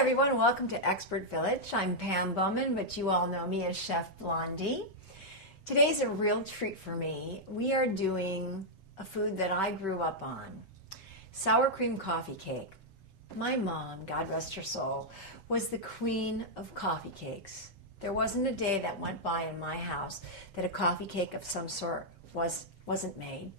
everyone, welcome to Expert Village. I'm Pam Bowman, but you all know me as Chef Blondie. Today's a real treat for me. We are doing a food that I grew up on, sour cream coffee cake. My mom, God rest her soul, was the queen of coffee cakes. There wasn't a day that went by in my house that a coffee cake of some sort wasn't made.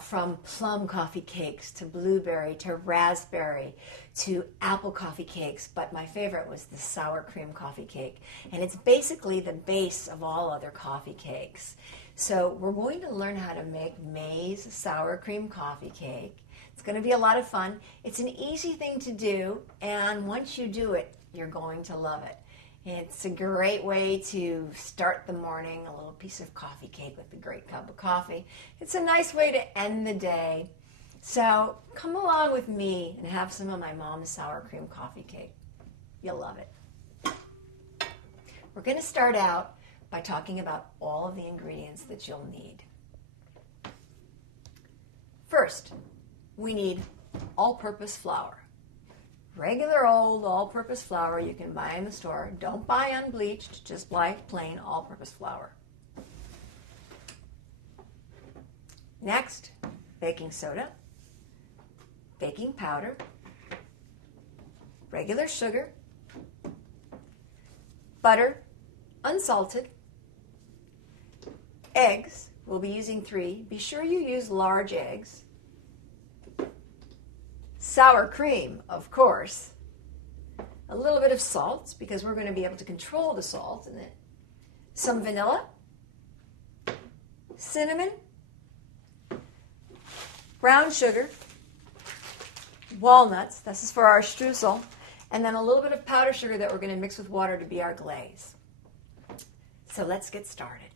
From plum coffee cakes to blueberry to raspberry to apple coffee cakes, but my favorite was the sour cream coffee cake. And it's basically the base of all other coffee cakes. So we're going to learn how to make May's sour cream coffee cake. It's going to be a lot of fun. It's an easy thing to do, and once you do it, you're going to love it. It's a great way to start the morning, a little piece of coffee cake with a great cup of coffee. It's a nice way to end the day. So come along with me and have some of my mom's sour cream coffee cake. You'll love it. We're going to start out by talking about all of the ingredients that you'll need. First, we need all-purpose flour. Regular old all-purpose flour you can buy in the store. Don't buy unbleached, just buy plain all-purpose flour. Next, baking soda, baking powder, regular sugar, butter, unsalted, eggs. We'll be using 3. Be sure you use large eggs. Sour cream, of course. A little bit of salt, because we're going to be able to control the salt in it. Some vanilla. Cinnamon. Brown sugar. Walnuts. This is for our streusel. And then a little bit of powdered sugar that we're going to mix with water to be our glaze. So let's get started.